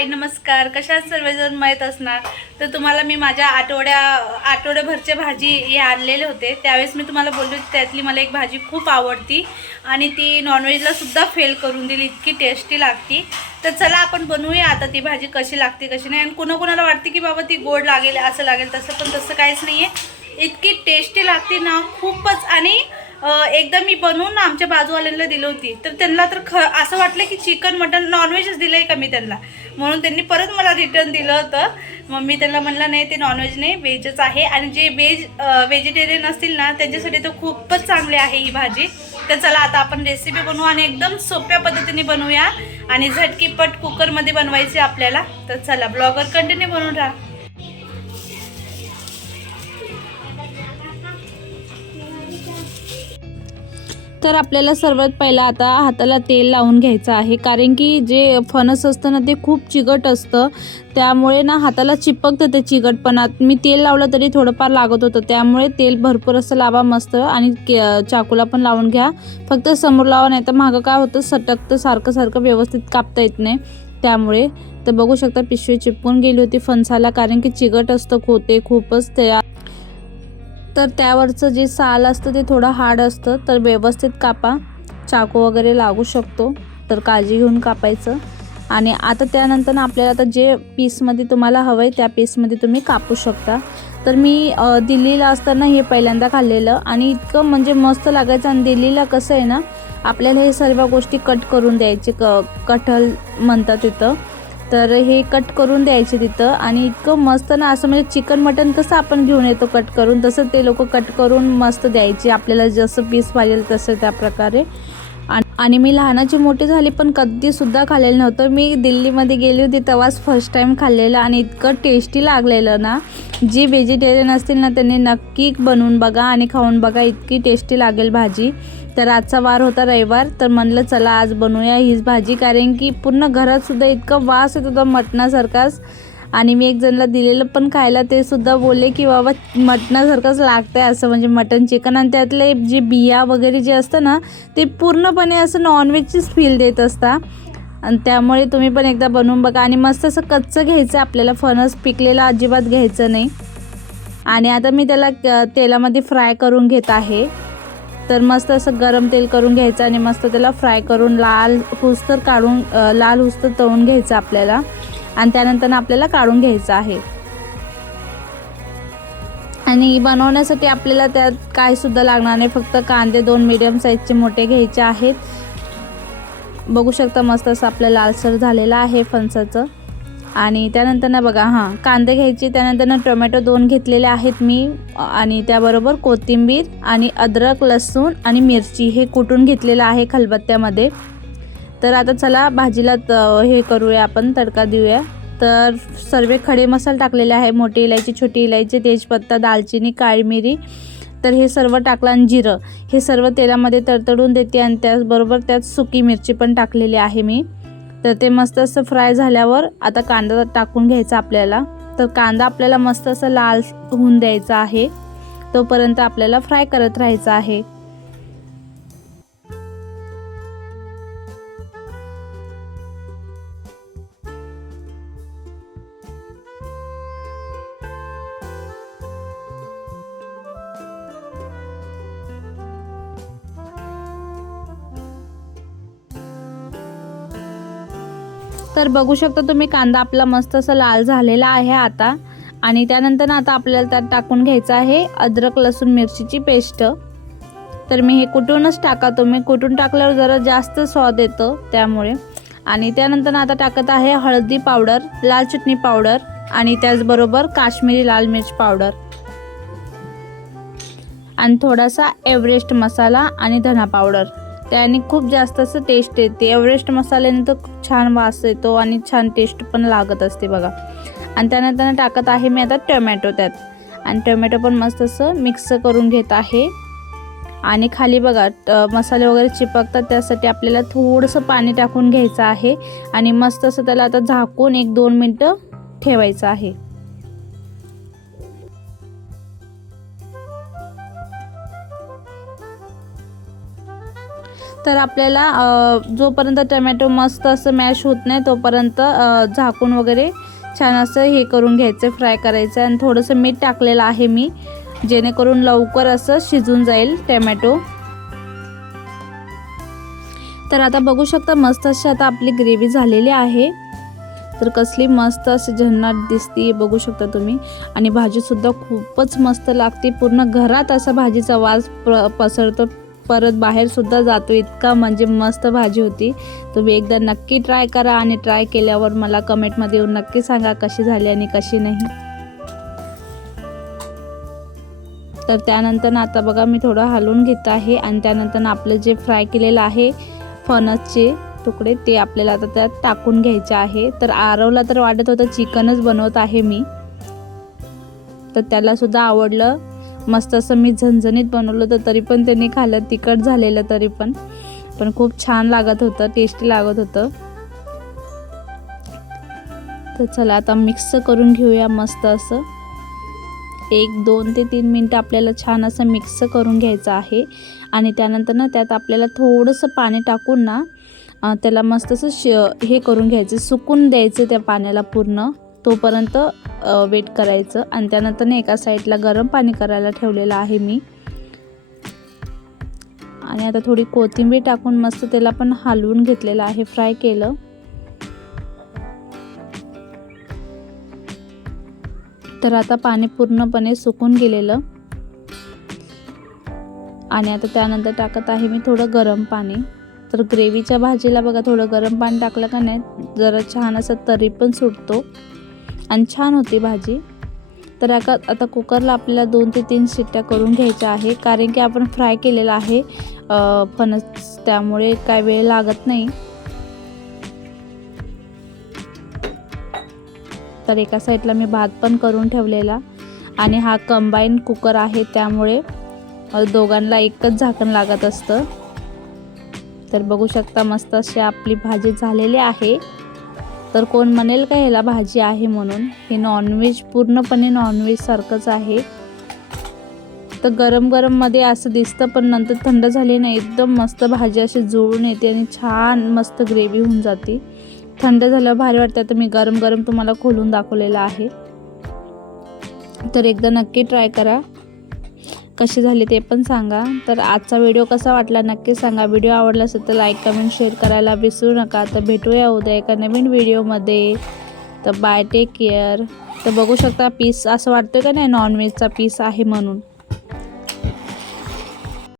हाय नमस्कार. कशा सर्वजण? माहीत असणार? तर तुम्हाला मी माझ्या आठवड्या आठवड्याभरच्या भाजी हे आणलेले होते. त्यावेळेस मी तुम्हाला बोलली होती त्यातली मला एक भाजी खूप आवडती आणि ती नॉनव्हेजला सुद्धा फेल करून दिली इतकी टेस्टी लागती. तर चला आपण बनवूया आता ती भाजी कशी लागते कशी नाही. आणि कोणाकोणाला वाटते की बाबा ती गोड लागेल असं लागेल तसं पण तसं काहीच नाही आहे इतकी टेस्टी लागते ना खूपच. आणि एकदा मी बनवून ना आमच्या बाजूवाल्यांना दिली होती. तर त्यांना तर ख असं वाटलं की चिकन मटन नॉनव्हेजच दिलं आहे का मी त्यांना? म्हणून त्यांनी परत मला रिटर्न दिलं होतं. मग मी त्यांना म्हणलं नाही ते नॉनव्हेज नाही व्हेजच आहे. आणि जे व्हेज व्हेजिटेरियन असतील ना त्यांच्यासाठी तर खूपच चांगली आहे ही भाजी. तर चला आता आपण रेसिपी बनवू आणि एकदम सोप्या पद्धतीने बनवूया. आणि झटकीपट कुकरमध्ये बनवायचे आपल्याला. तर चला ब्लॉगर कंटिन्यू बनवून राहा. तर आपल्याला सर्वात पहिला आता हाताला तेल लावून घ्यायचं आहे. कारण की जे फणस असतं ना ते खूप चिकट असतं. त्यामुळे ना हाताला चिपकतं ते चिकटपणात मी तेल लावलं तरी थोडंफार लागत होतं. त्यामुळे तेल भरपूर असं लावा मस्त. आणि के- चाकूला पण लावून घ्या. फक्त समोर लावा नाही तर मागं काय होतं सटकतं सारखं सारखं व्यवस्थित कापता येत नाही. त्यामुळे तर बघू शकता पिशवी चिपकून गेली होती फणसाला. कारण की चिकट असतं खोते खूपच त्या तर त्यावरचं जे साल असतं ते थोडं हार्ड असतं तर व्यवस्थित कापा. चाकू वगैरे लागू शकतो तर काळजी घेऊन कापायचं. आणि आता त्यानंतर ना आपल्याला आता जे पीसमध्ये तुम्हाला हवं आहे त्या पीसमध्ये तुम्ही कापू शकता. तर मी दिल्लीला असताना हे पहिल्यांदा खाल्लेलं आणि इतकं म्हणजे मस्त लागायचं आणि दिल्लीला कसं आहे ना आपल्याला हे सर्व गोष्टी कट करून द्यायचे क कटहल म्हणतात तिथं. तर हे कट करून द्यायचे तिथं. आणि इतकं मस्त ना असं म्हणजे चिकन मटन कसं आपण घेऊन येतो कट करून तसं ते लोक कट करून मस्त द्यायचे. आपल्याला जसं पीस पाहिजे तसं त्या प्रकारे. आणि- आणि मी लहानाची मोठी झाली पण कधीसुद्धा खाल्लेलं नव्हतं. मी दिल्लीमध्ये गेली होती तेव्हाच फर्स्ट टाईम खाल्लेलं आणि इतकं टेस्टी लागलेलं ना. जे व्हेजिटेरियन असतील ना त्यांनी नक्की बनवून बघा आणि खाऊन बघा इतकी टेस्टी लागेल भाजी. तर आजचा वार होता रविवार. तर म्हणलं चला आज बनवूया हीच भाजी. कारण की पूर्ण घरातसुद्धा इतकं वास येत होता मटणासारखाच. आणि मी एक जणला दिलेलं पण खायला ते सुद्धा बोलले की बाबा मटणासारखंच आहे असं. म्हणजे मटन चिकन आणि त्यातले जे बिया वगैरे जे असतं ना ते पूर्णपणे असं नॉनव्हेजचीच फील देत असता. आणि त्यामुळे तुम्ही पण एकदा बनवून बघा. आणि मस्त असं कच्चं घ्यायचं आपल्याला. फणस पिकलेलं अजिबात घ्यायचं नाही. आणि आता मी त्याला तेलामध्ये फ्राय करून घेत आहे. तर मस्त असं गरम तेल करून घ्यायचं आणि मस्त त्याला फ्राय करून लाल हुस्तर काढून लाल हुस्तर तळून घ्यायचं आपल्याला. आणि त्यानंतर आपल्याला काढून घ्यायचं आहे. आणि बनवण्यासाठी आपल्याला त्यात काय सुद्धा लागणार नाही. फक्त कांदे दोन मीडियम साईजचे मोठे घ्यायचे आहेत. बघू शकता मस्त असं आपलं लालसर झालेलं आहे फणसाचं. आणि त्यानंतर ना बघा हां कांदे घ्यायचे त्यानंतर ना टोमॅटो दोन घेतलेले आहेत मी आणि त्याबरोबर कोथिंबीर आणि अद्रक लसूण आणि मिरची हे कुटून घेतलेलं आहे खलबत्त्यामध्ये. तर आता चला भाजीला त- हे करूया आपण तडका देऊया. तर सर्व खडे मसाले टाकलेले आहे मोठी इलायची छोटी इलायची तेजपत्ता दालचिनी काळी मिरी तर हे सर्व टाकलं आणि जिरं. हे सर्व तेलामध्ये तडतडून देते आणि त्याचबरोबर त्यात सुकी मिरची पण टाकलेली आहे मी. तर ते मस्त असं फ्राय झाल्यावर आता कांदा टाकून घ्यायचा आपल्याला. तर कांदा आपल्याला मस्त असं लाल होऊन द्यायचा आहे. तोपर्यंत आपल्याला फ्राय करत राहायचं आहे. तर बघू शकता तुम्ही कांदा आपला मस्त असं लाल झालेला आहे आता. आणि त्यानंतर ना आता आपल्याला त्यात टाकून घ्यायचं आहे अद्रक लसूण मिरचीची पेस्ट. तर मी हे कुटूनच टाका तुम्ही कुटून टाकल्यावर जरा जास्त स्वाद येतो त्यामुळे. आणि त्यानंतर आता टाकत आहे हळदी पावडर लाल चटणी पावडर आणि त्याचबरोबर काश्मीरी लाल मिर्च पावडर. आणि थोडासा एव्हरेस्ट मसाला आणि धना पावडर. त्याने खूप जास्त असं टेस्ट येते. एव्हरेस्ट मसाल्याने तर छान वास येतो आणि छान टेस्ट पण लागत असते बघा. आणि त्यानंतर टाकत आहे मी आता टोमॅटो त्यात. आणि टोमॅटो पण मस्त असं मिक्स करून घेत आहे. आणि खाली बघा मसाले वगैरे चिपकतात त्यासाठी आपल्याला थोडंसं पाणी टाकून घ्यायचं आहे. आणि मस्त असं त्याला आता झाकून एक दोन मिनटं ठेवायचं आहे. तर आपल्याला जोपर्यंत टमॅटो मस्त असं मॅश होत नाही तोपर्यंत झाकून वगैरे छान असं हे करून घ्यायचं फ्राय करायचं. आणि थोडंसं मीठ टाकलेलं आहे मी जेणेकरून लवकर असं शिजून जाईल टमॅटो तर आता बघू शकता मस्त अशी आता आपली ग्रेव्ही झालेली आहे. तर कसली मस्त अशी झन्नाट दिसते बघू शकता तुम्ही. आणि भाजीसुद्धा खूपच मस्त लागते. पूर्ण घरात असा भाजीचा वास प्र पसरतो. परत बाहेरसुद्धा जातो. इतका म्हणजे मस्त भाजी होती. तुम्ही एकदा नक्की ट्राय करा आणि ट्राय केल्यावर मला कमेंटमध्ये येऊन नक्की सांगा कशी झाली आणि कशी नाही. तर त्यानंतर आता बघा मी थोडं हलवून घेत आहे आणि त्यानंतर आपलं जे फ्राय केलेलं आहे फणसचे तुकडे ते आपल्याला आता त्यात टाकून घ्यायचे आहे. तर आरवला तर वाटत होतं चिकनच बनवत आहे मी. तर त्याला सुद्धा आवडलं. मस्त असं मी झणझणीत बनवलं होतं तरी पण त्यांनी खाल्लं तिखट झालेलं तरी पण. पण खूप छान लागत होतं टेस्टी लागत होतं. तर चला आता मिक्स करून घेऊया मस्त असं. एक दोन ते तीन मिनटं आपल्याला छान असं मिक्स करून घ्यायचं आहे. आणि त्यानंतर ना त्यात आपल्याला थोडंसं पाणी टाकून ना त्याला मस्त असं श हे करून घ्यायचं सुकून द्यायचं त्या पाण्याला पूर्ण. तोपर्यंत वेट करायचं. आणि त्यानंतर एका साईडला गरम पाणी करायला ठेवलेलं आहे मी. आणि आता थोडी कोथिंबीर टाकून मस्त त्याला पण हलवून घेतलेलं आहे फ्राय केलं. तर आता पाणी पूर्णपणे सुकून गेलेलं. आणि आता त्यानंतर टाकत आहे मी थोडं गरम पाणी. तर ग्रेव्हीच्या भाजीला बघा थोडं गरम पाणी टाकलं का नाही जरा छान असं तरी पण सुटतो. आणि छान होती भाजी. तर आता आता कुकरला आपल्याला दोन ते तीन शिट्ट्या करून घ्यायच्या आहे. कारण की आपण फ्राय केलेलं आहे. फणस त्यामुळे काय वेळ लागत नाही. तर एका साईडला मी भात पण करून ठेवलेला. आणि हा कंबाईन कुकर आहे त्यामुळे दोघांना एकच झाकण लागत असतं. तर बघू शकता मस्त अशी आपली भाजी झालेली आहे. तर कोण म्हणेल का ह्याला भाजी आहे म्हणून? हे नॉनव्हेज पूर्णपणे नॉनव्हेजसारखंच आहे. तर गरम गरममध्ये असं दिसतं पण नंतर थंड झाली ना एकदम मस्त भाजी अशी जुळून येते आणि छान मस्त ग्रेव्ही होऊन जाते. थंड झाल्यावर भारी वाटतं. तर मी गरम गरम तुम्हाला खोलून दाखवलेलं आहे. तर एकदा नक्की ट्राय करा. कशी झाली ते पण सांगा. तर आजचा व्हिडिओ कसा वाटला नक्की सांगा. व्हिडिओ आवडला असेल तर लाईक कमेंट शेअर करायला विसरू नका. तर भेटूया उद्या एका नवीन व्हिडिओमध्ये तर बाय टेक केअर तर बघू शकता पीस असं वाटतं का नाही? नॉनव्हेजचा पीस आहे म्हणून.